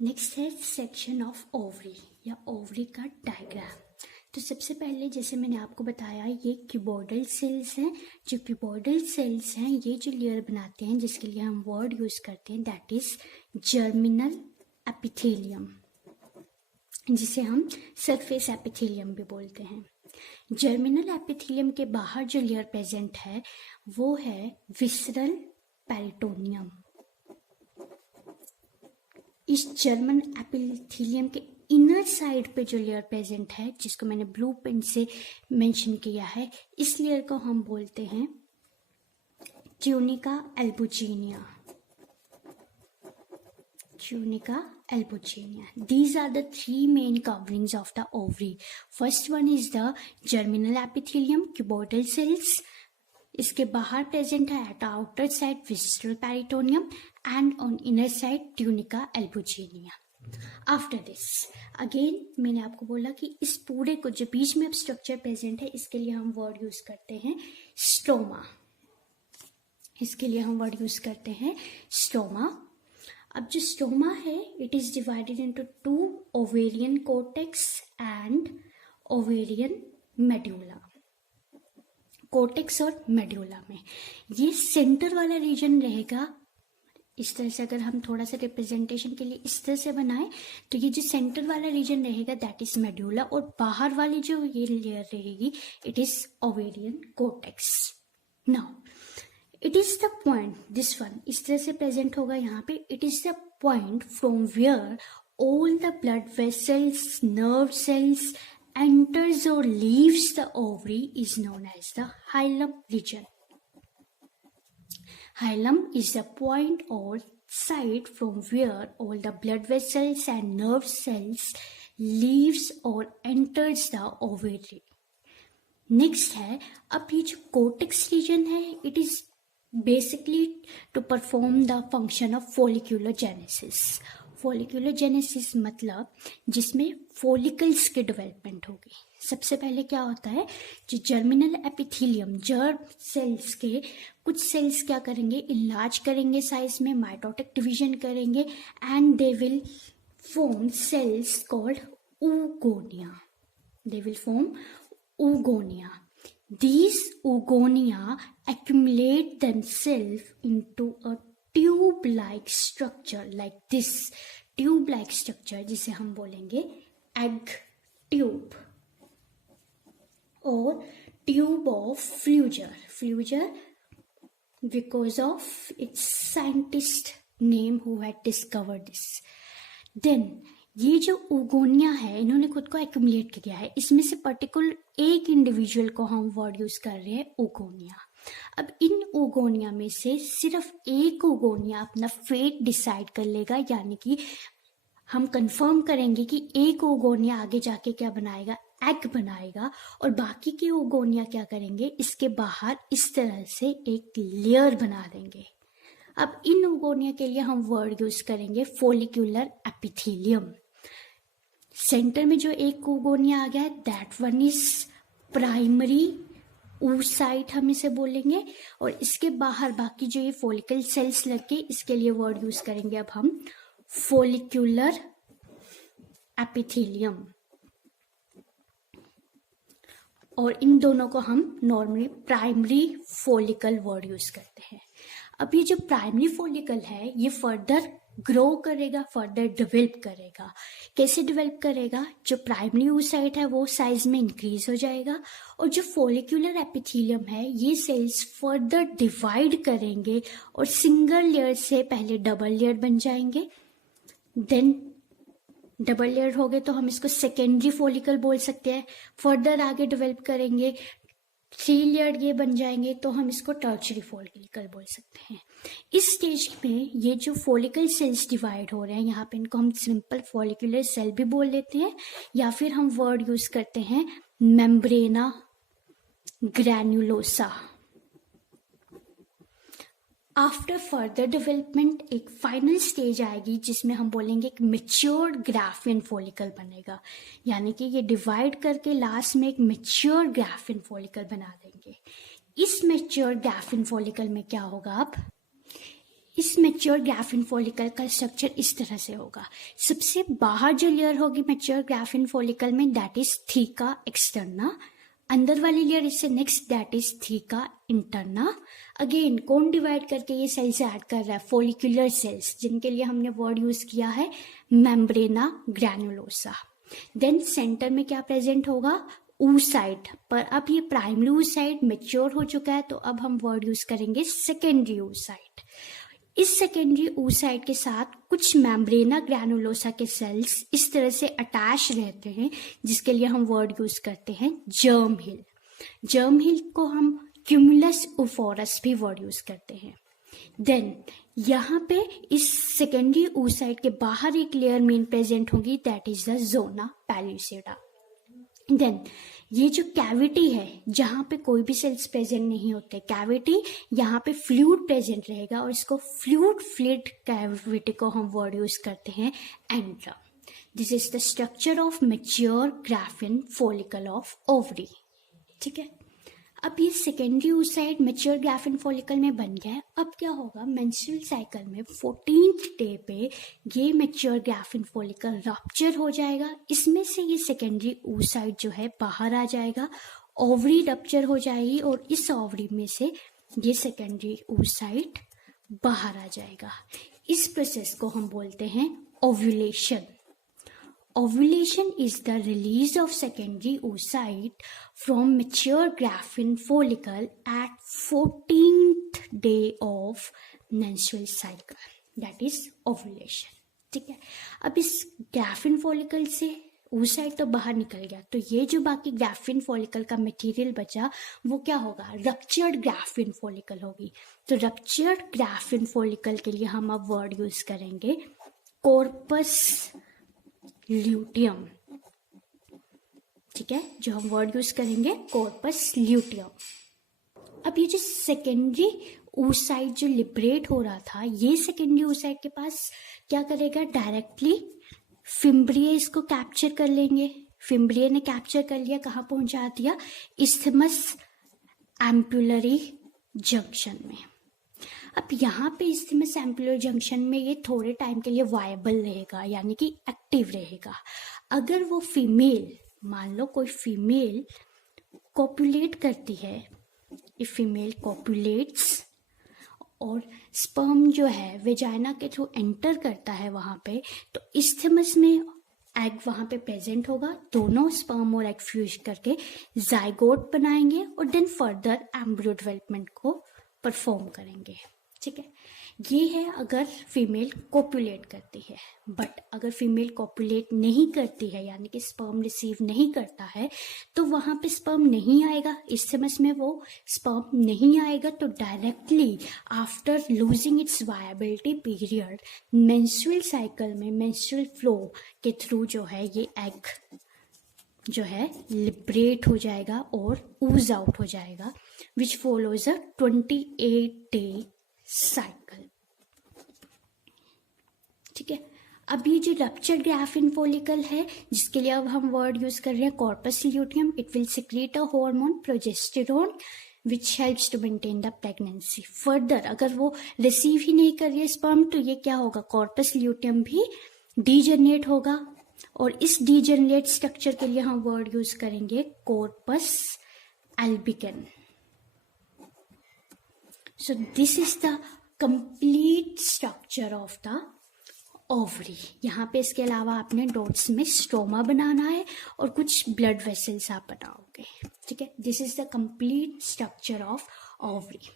Next है section of ovary या ovary का डायग्राम। तो सबसे पहले जैसे मैंने आपको बताया ये क्यूबॉइडल सेल्स हैं। जो क्यूबॉइडल सेल्स हैं ये जो लेयर बनाते हैं जिसके लिए हम वर्ड यूज करते हैं दैट इज जर्मिनल एपिथेलियम, जिसे हम सरफेस एपिथेलियम भी बोलते हैं। जर्मिनल एपिथेलियम के बाहर जो लेयर प्रेजेंट है वो है विसरल पेरिटोनियम। इस जर्मन एपिथेलियम के इनर साइड पे जो लेयर प्रेजेंट है जिसको मैंने ब्लू पेन से मेंशन किया है, इस लेयर को हम बोलते हैं tunica albuginea. Tunica albuginea. These are the three main coverings of the ovary. First one is the germinal epithelium, cuboidal cells. इसके बाहर प्रेजेंट है at outer side visceral peritoneum and on inner side tunica albuginea. After this, again मैंने आपको बोला कि इस पूरे को जो बीच में अब स्ट्रक्चर प्रेजेंट है इसके लिए हम वर्ड यूज करते हैं स्टोमा। इसके लिए हम वर्ड यूज करते हैं स्टोमा। अब जो स्टोमा है it is divided into two, ovarian cortex and ovarian medulla. Cortex और मेड्यूला में ये सेंटर वाला रीजन रहेगा। इस तरह से अगर हम थोड़ा सा रिप्रेजेंटेशन के लिए इस तरह से बनाएं तो ये जो सेंटर वाला रीजन रहेगा दैट इज मेड्यूला, और बाहर वाली जो ये लेयर रहेगी it is ovarian cortex. Now it is the point, this one इस तरह से प्रेजेंट होगा यहाँ पे। It is the point from where all the blood vessels, nerve cells enters or leaves the ovary is known as the hilum region. Hilum is the point or site from where all the blood vessels and nerve cells leaves or enters the ovary. Next है, अब ये जो cortex region है it is basically to perform the function of follicular genesis. Follicular genesis मतलब जिसमें follicles की development होगी। सबसे पहले क्या होता है, जो जर्मिनल एपिथेलियम जर्म सेल्स के कुछ सेल्स क्या करेंगे, इनलार्ज करेंगे साइज में, माइटोटिक डिवीजन करेंगे and they will form cells called oogonia. They will form oogonia. These oogonia accumulate themselves into a tube like structure like this. Tube like structure जिसे हम बोलेंगे एग ट्यूब और tube of Pfluger. Pfluger because of its scientist name who had discovered this. Then ये जो oogonia है इन्होंने खुद को एक्यूमुलेट किया है। इसमें से पर्टिकुलर एक इंडिविजुअल को हम वर्ड यूज कर रहे हैं ओगोनिया। अब इन ओगोनिया में से सिर्फ एक ओगोनिया अपना फेट डिसाइड कर लेगा, यानी कि हम कंफर्म करेंगे कि एक ओगोनिया आगे जाके क्या बनाएगा, एग बनाएगा, और बाकी के ओगोनिया क्या करेंगे, इसके बाहर इस तरह से एक लेयर बना देंगे। अब इन ओगोनिया के लिए हम वर्ड यूज करेंगे फॉलिक्यूलर एपिथेलियम। सेंटर में जो एक ओगोनिया आ गया है that one is primary oocyte हम इसे बोलेंगे, और इसके बाहर बाकी जो ये फॉलिकल सेल्स लगे इसके लिए वर्ड यूज करेंगे अब हम फॉलिक्यूलर एपिथेलियम। और इन दोनों को हम normally primary follicle word use करते हैं। अब ये जो प्राइमरी फॉलिकल है ये फर्दर ग्रो करेगा, फर्दर डेवलप करेगा। कैसे डेवलप करेगा, जो प्राइमरी oocyte है वो साइज में इंक्रीज हो जाएगा, और जो फॉलिक्यूलर एपिथेलियम है ये सेल्स फर्दर डिवाइड करेंगे और सिंगल लेयर से पहले डबल लेयर बन जाएंगे। देन डबल लेयर हो गए तो हम इसको सेकेंडरी फॉलिकल बोल सकते हैं। फर्दर आगे डेवलप करेंगे, 3 लेयर ये बन जाएंगे तो हम इसको टर्शियरी फॉलिकल बोल सकते हैं। इस स्टेज में ये जो फॉलिकल सेल्स डिवाइड हो रहे हैं यहाँ पे इनको हम सिंपल फॉलिकुलर सेल भी बोल लेते हैं, या फिर हम वर्ड यूज करते हैं मेम्ब्रेना ग्रैन्युलोसा। आफ्टर फर्दर डेवलपमेंट एक फाइनल स्टेज आएगी जिसमें हम बोलेंगे एक मैच्योर ग्राफिन फॉलिकल बनेगा, यानी कि ये डिवाइड करके लास्ट में एक मैच्योर ग्राफिन फॉलिकल बना देंगे। इस मैच्योर ग्राफिन फॉलिकल में क्या होगा, अब इस मैच्योर ग्राफिन फॉलिकल का स्ट्रक्चर इस तरह से होगा। सबसे बाहर जो लेयर होगी मैच्योर ग्राफिन फॉलिकल में, दैट इज थीका एक्सटर्ना। अंदर वाली लेयर इससे next, that is theca interna. Again कौन डिवाइड करके ये सेल्स ऐड कर रहा है? फॉलिकुलर सेल्स, जिनके लिए हमने वर्ड यूज किया है मेम्ब्रेना ग्रैनुलोसा। देन सेंटर में क्या प्रेजेंट होगा? oocyte। पर अब ये प्राइमरी oocyte मैच्योर हो चुका है, तो अब हम वर्ड यूज करेंगे सेकेंडरी oocyte। इस सेकेंडरी oocyte के साथ कुछ मेम्ब्रेना ग्रैनुलोसा के सेल्स इस तरह से अटैच रहते हैं, जिसके लिए हम वर्ड यूज करते हैं जर्म हिल। जर्म हिल को हम क्यूमुलस ओफोरस भी वर्ड यूज करते हैं। देन यहाँ पे इस सेकेंडरी oocyte के बाहर एक लेयर मेन प्रेजेंट होगी, that is the zona pellucida. Then ये जो कैविटी है जहां पे कोई भी सेल्स प्रेजेंट नहीं होते, कैविटी, यहाँ पे फ्लूइड प्रेजेंट रहेगा और इसको फ्लूइड फिल्ड कैविटी को हम वर्ड यूज करते हैं एंड्रम। This is the structure of mature graphene follicle of ovary. ठीक है, अब ये secondary oocyte mature graphene follicle में बन गया है। अब क्या होगा? मेंस्ट्रुअल साइकिल में 14th डे पे ये मैच्योर ग्राफिन फॉलिकल रप्चर हो जाएगा। इसमें से ये सेकेंडरी oocyte जो है बाहर आ जाएगा, ओवरी रप्चर हो जाएगी और इस ओवरी में से ये सेकेंडरी oocyte बाहर आ जाएगा। इस प्रोसेस को हम बोलते हैं ovulation. Ovulation is the release of secondary oocyte from mature graphene follicle at 14th day of menstrual cycle. That is ovulation. ठीक है, अब इस ग्राफिन फॉलिकल से oocyte तो बाहर निकल गया, तो ये जो बाकी ग्राफिन फॉलिकल का मटेरियल बचा वो क्या होगा? रप्चर्ड ग्राफिन फॉलिकल होगी। तो रप्चर्ड ग्राफिन फॉलिकल के लिए हम अब वर्ड यूज करेंगे कॉर्पस ल्यूटियम। ठीक है, जो हम वर्ड यूज करेंगे कॉर्पस ल्यूटियम। अब ये जो सेकेंडरी oocyte जो लिबरेट हो रहा था, ये सेकेंडरी oocyte के पास क्या करेगा? डायरेक्टली फिम्ब्रिए इसको कैप्चर कर लेंगे। फिम्ब्रिए ने कैप्चर कर लिया, कहाँ पहुंचा दिया? इस्थमस एम्पुलरी जंक्शन में। अब यहाँ पे इस्थमस एम्पुलर जंक्शन में ये थोड़े टाइम के लिए वायबल रहेगा, यानी कि एक्टिव रहेगा। अगर वो फीमेल, मान लो कोई फीमेल कॉपुलेट करती है, इफ फीमेल कॉपुलेट्स और स्पर्म जो है वेजाइना के थ्रू एंटर करता है वहाँ पे, तो इस्थमस में एग वहाँ पे प्रेजेंट होगा। दोनों स्पर्म और एग फ्यूज करके जाइगोट बनाएंगे और देन फर्दर एम्ब्रियो डेवलपमेंट को परफॉर्म करेंगे। ठीक है, ये है अगर फीमेल कॉपुलेट करती है। बट अगर फीमेल कॉपुलेट नहीं करती है, यानी कि स्पर्म रिसीव नहीं करता है, तो वहां पे स्पर्म नहीं आएगा, इस्थमस में वो स्पर्म नहीं आएगा। तो directly after losing its viability period menstrual cycle में मेंस्ट्रुअल फ्लो के थ्रू जो है ये एग जो है लिबरेट हो जाएगा और ऊज आउट हो जाएगा, विच फॉलोज अ 28 डे साइकिल। ठीक है, अब ये जो रप्चर्ड ग्राफिन फॉलिकल है, जिसके लिए अब हम वर्ड यूज कर रहे हैं corpus luteum, it will secrete a hormone progesterone which helps to maintain the pregnancy. Further अगर वो रिसीव ही नहीं कर रही है स्पर्म, तो ये क्या होगा? कॉर्पस ल्यूटियम भी डीजनरेट होगा और इस डीजनरेट स्ट्रक्चर के लिए हम वर्ड यूज करेंगे corpus albicans. So this is the complete structure of the ovary। यहाँ पे इसके अलावा आपने डॉट्स में स्ट्रोमा बनाना है और कुछ ब्लड वेसल्स आप बनाओगे। ठीक है, this is the complete structure of ovary।